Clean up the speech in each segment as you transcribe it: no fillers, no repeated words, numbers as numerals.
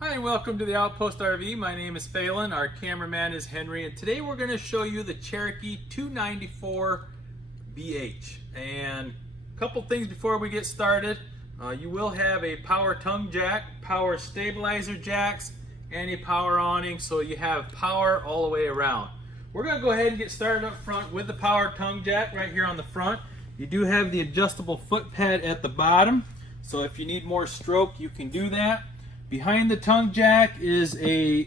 Hi and welcome to the Outpost RV. My name is Phelan, our cameraman is Henry, and today we're going to show you the Cherokee 294BH. And a couple things before we get started. You will have a power tongue jack, power stabilizer jacks, and a power awning, so you have power all the way around. We're going to go ahead and get started up front with the power tongue jack right here on the front. You do have the adjustable foot pad at the bottom, so if you need more stroke you can do that. Behind the tongue jack is a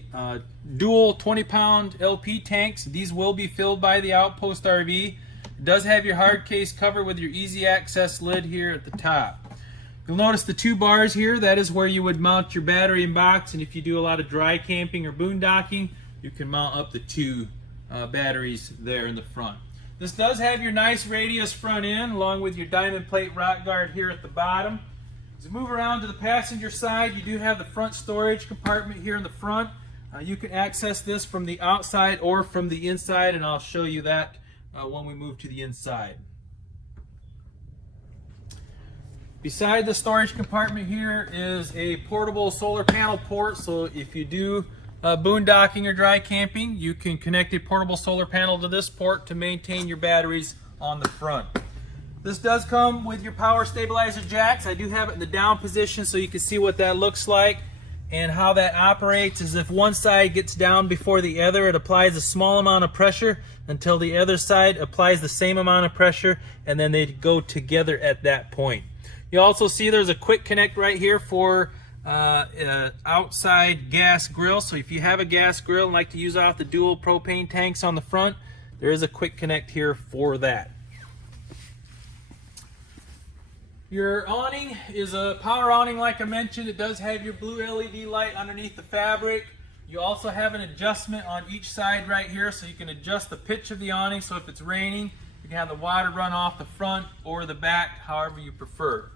dual 20-pound LP tanks. These will be filled by the Outpost RV. It does have your hard case cover with your easy access lid here at the top. You'll notice the two bars here. That is where you would mount your battery and box, and if you do a lot of dry camping or boondocking, you can mount up the two batteries there in the front. This does have your nice radius front end along with your diamond plate rock guard here at the bottom. As you move around to the passenger side, you do have the front storage compartment here in the front. You can access this from the outside or from the inside, and I'll show you that when we move to the inside. Beside the storage compartment here is a portable solar panel port, so if you do boondocking or dry camping, you can connect a portable solar panel to this port to maintain your batteries on the front. This does come with your power stabilizer jacks. I do have it in the down position so you can see what that looks like, and how that operates is if one side gets down before the other, it applies a small amount of pressure until the other side applies the same amount of pressure, and then they go together at that point. You also see there's a quick connect right here for outside gas grill. So if you have a gas grill and like to use off the dual propane tanks on the front, there is a quick connect here for that. Your awning is a power awning like I mentioned. It does have your blue LED light underneath the fabric. You also have an adjustment on each side right here, so you can adjust the pitch of the awning, so if it's raining you can have the water run off the front or the back, however you prefer.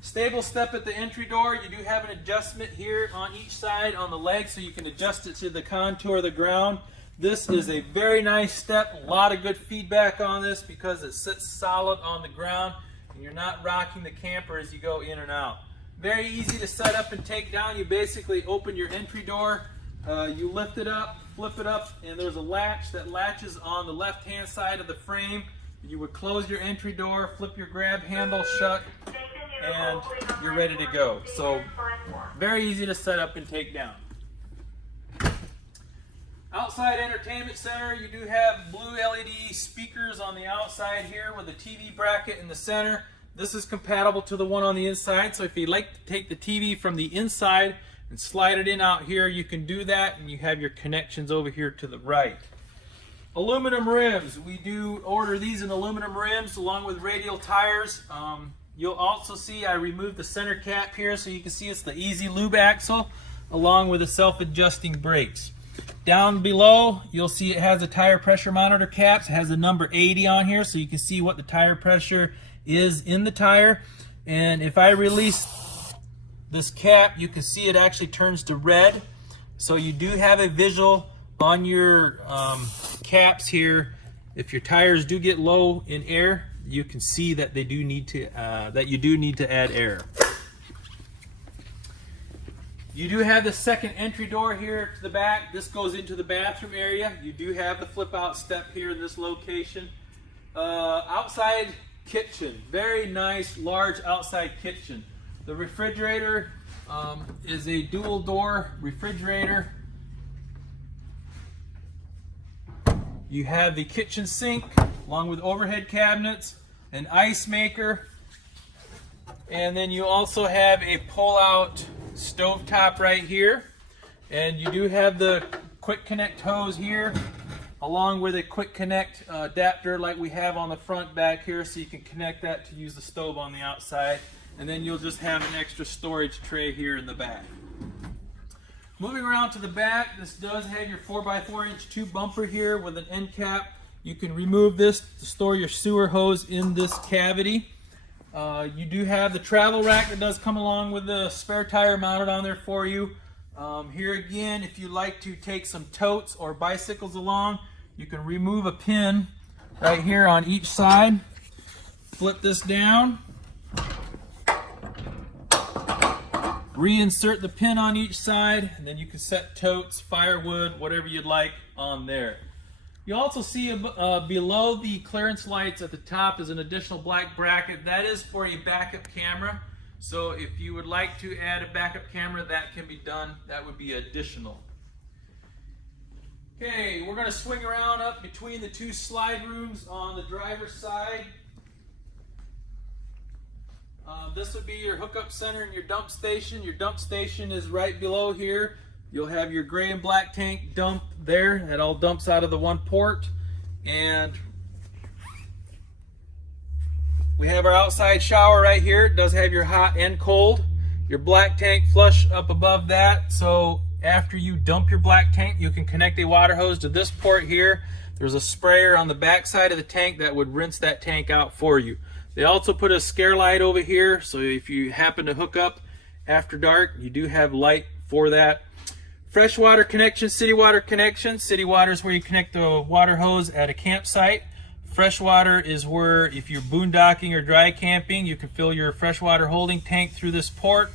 Stable step at the entry door. You do have an adjustment here on each side on the leg, so you can adjust it to the contour of the ground. This is a very nice step. A lot of good feedback on this because it sits solid on the ground and you're not rocking the camper as you go in and out. Very easy to set up and take down. You basically open your entry door, you lift it up, flip it up, and there's a latch that latches on the left hand side of the frame. You would close your entry door, flip your grab handle shut, and you're ready to go. So very easy to set up and take down. Outside entertainment center, you do have blue LED speakers on the outside here with a TV bracket in the center. This is compatible to the one on the inside, so if you'd like to take the TV from the inside and slide it in out here, you can do that, and you have your connections over here to the right. Aluminum rims. We do order these in aluminum rims along with radial tires. You'll also see I removed the center cap here, so you can see it's the easy lube axle along with the self-adjusting brakes. Down below you'll see it has a tire pressure monitor caps. It has the number 80 on here, so you can see what the tire pressure is in the tire. And if I release this cap, you can see it actually turns to red, so you do have a visual on your caps here. If your tires do get low in air, you can see that they do need to you do need to add air. You do have the second entry door here to the back. This goes into the bathroom area. You do have the flip out step here in this location. Outside kitchen, very nice large outside kitchen. The refrigerator is a dual door refrigerator. You have the kitchen sink along with overhead cabinets, an ice maker, and then you also have a pull-out stovetop right here. And you do have the quick connect hose here along with a quick connect adapter like we have on the front back here, so you can connect that to use the stove on the outside. And then you'll just have an extra storage tray here in the back. Moving around to the back, this does have your 4x4 inch tube bumper here with an end cap. You can remove this to store your sewer hose in this cavity. You do have the travel rack that does come along with the spare tire mounted on there for you. Here again, if you like to take some totes or bicycles along, you can remove a pin right here on each side. Flip this down. reinsert the pin on each side, and then you can set totes, firewood, whatever you'd like on there. You also see below the clearance lights at the top is an additional black bracket. That is for a backup camera. So if you would like to add a backup camera, that can be done. That would be additional. Okay, we're going to swing around up between the two slide rooms on the driver's side. This would be your hookup center and your dump station. Your dump station is right below here. You'll have your gray and black tank dump there. It all dumps out of the one port. And we have our outside shower right here. It does have your hot and cold. Your black tank flush up above that. So after you dump your black tank, you can connect a water hose to this port here. There's a sprayer on the back side of the tank that would rinse that tank out for you. They also put a scare light over here, so if you happen to hook up after dark, you do have light for that. Freshwater connection, city water connection. City water is where you connect the water hose at a campsite. Freshwater is where, if you're boondocking or dry camping, you can fill your freshwater holding tank through this port.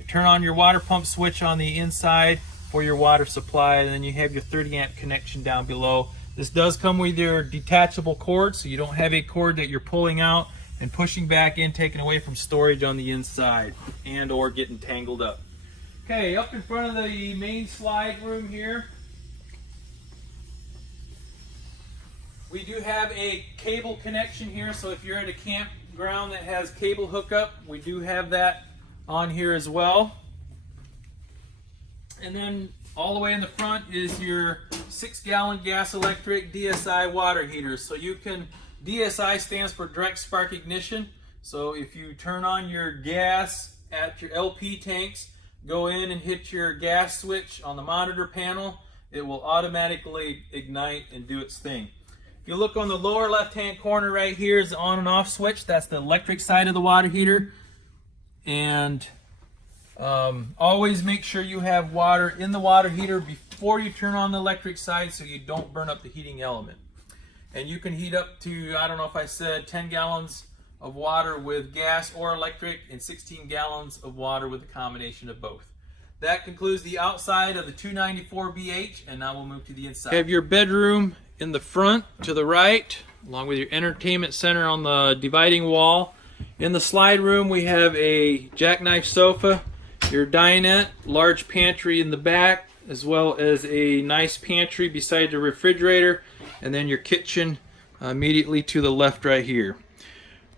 You turn on your water pump switch on the inside for your water supply, and then you have your 30 amp connection down below. This does come with your detachable cord, so you don't have a cord that you're pulling out and pushing back in, taking away from storage on the inside and or getting tangled up. Okay, up in front of the main slide room here, we do have a cable connection here, so if you're at a campground that has cable hookup, we do have that on here as well. And then all the way in the front is your 6-gallon gas electric DSI water heater. So you can, DSI stands for direct spark ignition. So if you turn on your gas at your LP tanks, go in and hit your gas switch on the monitor panel, it will automatically ignite and do its thing. If you look on the lower left hand corner right here is the on and off switch. That's the electric side of the water heater. And always make sure you have water in the water heater before you turn on the electric side so you don't burn up the heating element. And you can heat up to, I don't know if I said 10 gallons of water with gas or electric and 16 gallons of water with a combination of both. That concludes the outside of the 294BH, and now we'll move to the inside. You have your bedroom in the front to the right, along with your entertainment center on the dividing wall. In the slide room, we have a jackknife sofa, your dinette, large pantry in the back, as well as a nice pantry beside the refrigerator, and then your kitchen immediately to the left right here.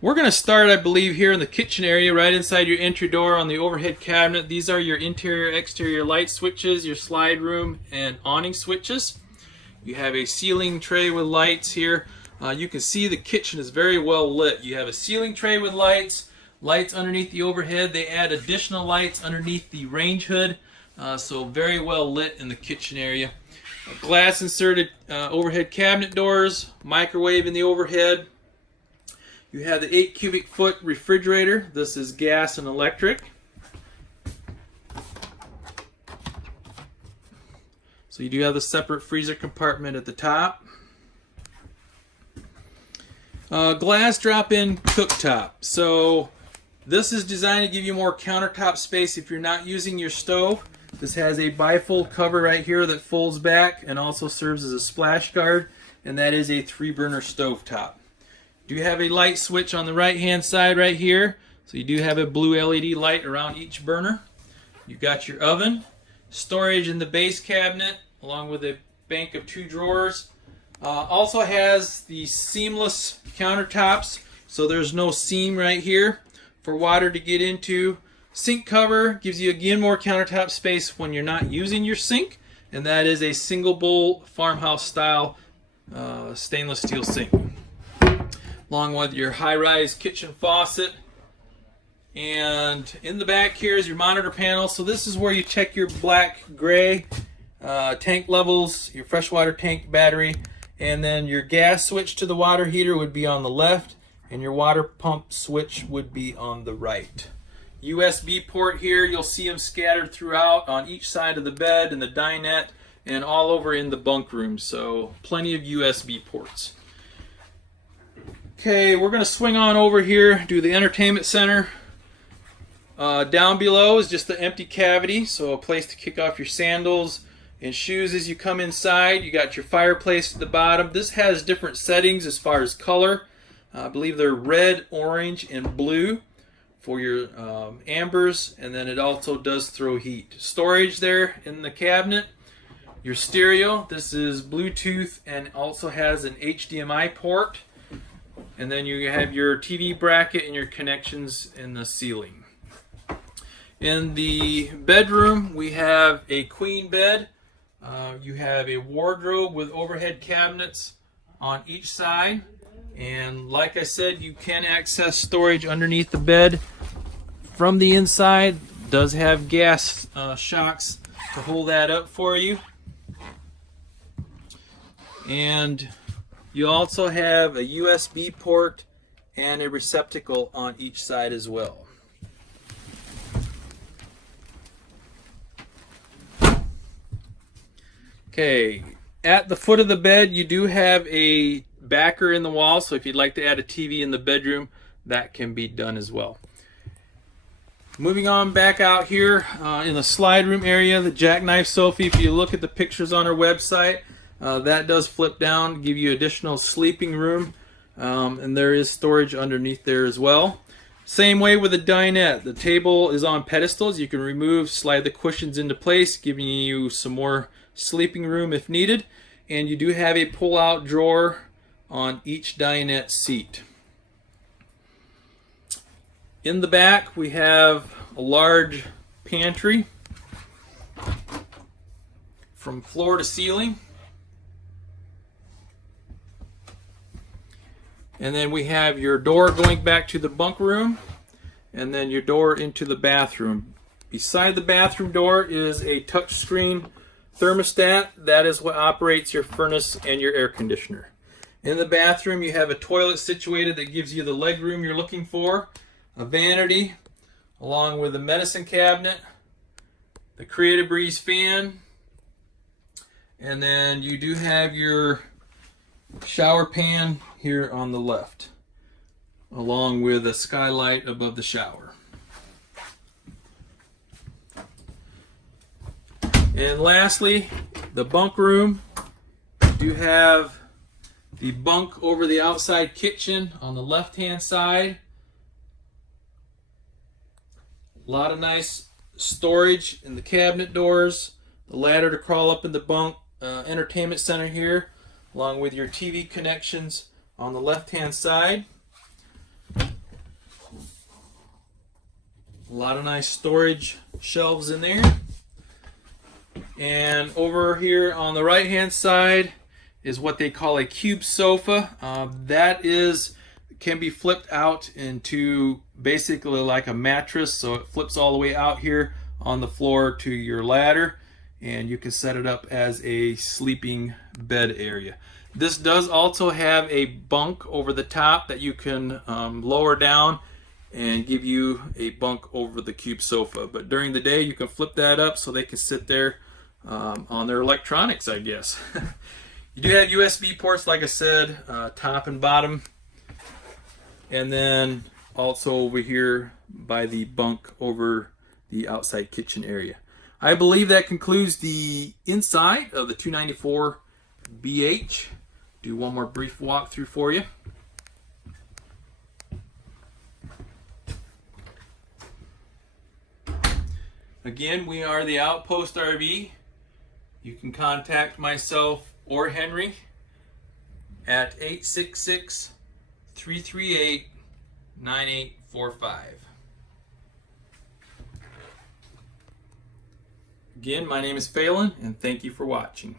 We're going to start, I believe, here in the kitchen area, right inside your entry door on the overhead cabinet. These are your interior, exterior light switches, your slide room and awning switches. You have a ceiling tray with lights here. You can see the kitchen is very well lit. You have a ceiling tray with lights, lights underneath the overhead. They add additional lights underneath the range hood, so very well lit in the kitchen area. Glass inserted overhead cabinet doors, microwave in the overhead. You have the 8 cubic foot refrigerator. This is gas and electric. So you do have the separate freezer compartment at the top. Glass drop-in cooktop. So this is designed to give you more countertop space if you're not using your stove. This has a bifold cover right here that folds back and also serves as a splash guard, and that is a 3-burner stove top. You do have a light switch on the right hand side right here, so you do have a blue LED light around each burner. You've got your oven, storage in the base cabinet along with a bank of 2 drawers. Also has the seamless countertops, so there's no seam right here for water to get into. Sink cover gives you again more countertop space when you're not using your sink, and that is a single bowl farmhouse style stainless steel sink, along with your high-rise kitchen faucet. And in the back here is your monitor panel. So this is where you check your black, gray tank levels, your freshwater tank battery, and then your gas switch to the water heater would be on the left, and your water pump switch would be on the right. USB port here, you'll see them scattered throughout on each side of the bed and the dinette and all over in the bunk room. So plenty of USB ports. Okay, we're going to swing on over here, do the entertainment center. Down below is just the empty cavity, so a place to kick off your sandals and shoes as you come inside. You got your fireplace at the bottom. This has different settings as far as color. I believe they're red, orange, and blue for your ambers, and then it also does throw heat. Storage there in the cabinet. Your stereo, this is Bluetooth and also has an HDMI port. And then you have your TV bracket and your connections in the ceiling. In the bedroom, we have a queen bed. You have a wardrobe with overhead cabinets on each side. And like I said, you can access storage underneath the bed from the inside. It does have gas shocks to hold that up for you. And you also have a USB port and a receptacle on each side as well. Okay, at the foot of the bed you do have a backer in the wall, so if you'd like to add a TV in the bedroom, that can be done as well. Moving on back out here in the slide room area, the jackknife Sophie, if you look at the pictures on our website, that does flip down, give you additional sleeping room, and there is storage underneath there as well. Same way with the dinette. The table is on pedestals. You can remove, slide the cushions into place, giving you some more sleeping room if needed. And you do have a pull-out drawer on each dinette seat. In the back, we have a large pantry from floor to ceiling. And then we have your door going back to the bunk room, and then your door into the bathroom. Beside the bathroom door is a touchscreen thermostat. That is what operates your furnace and your air conditioner. In the bathroom, you have a toilet situated that gives you the leg room you're looking for, a vanity, along with a medicine cabinet, the Creative Breeze fan, and then you do have your shower pan here on the left, along with a skylight above the shower. And lastly, the bunk room. You do have the bunk over the outside kitchen on the left hand side. A lot of nice storage in the cabinet doors, the ladder to crawl up in the bunk entertainment center here, along with your TV connections on the left hand side. A lot of nice storage shelves in there. And over here on the right hand side is what they call a cube sofa. That can be flipped out into basically like a mattress, so it flips all the way out here on the floor to your ladder, and you can set it up as a sleeping bed area. This does also have a bunk over the top that you can lower down and give you a bunk over the cube sofa. But during the day, you can flip that up so they can sit there on their electronics, I guess. You do have USB ports, like I said, top and bottom. And then also over here by the bunk over the outside kitchen area. I believe that concludes the inside of the 294BH. Do one more brief walkthrough for you. Again, we are the Outpost RV. You can contact myself or Henry at 866-338-9845. Again, my name is Phelan, and thank you for watching.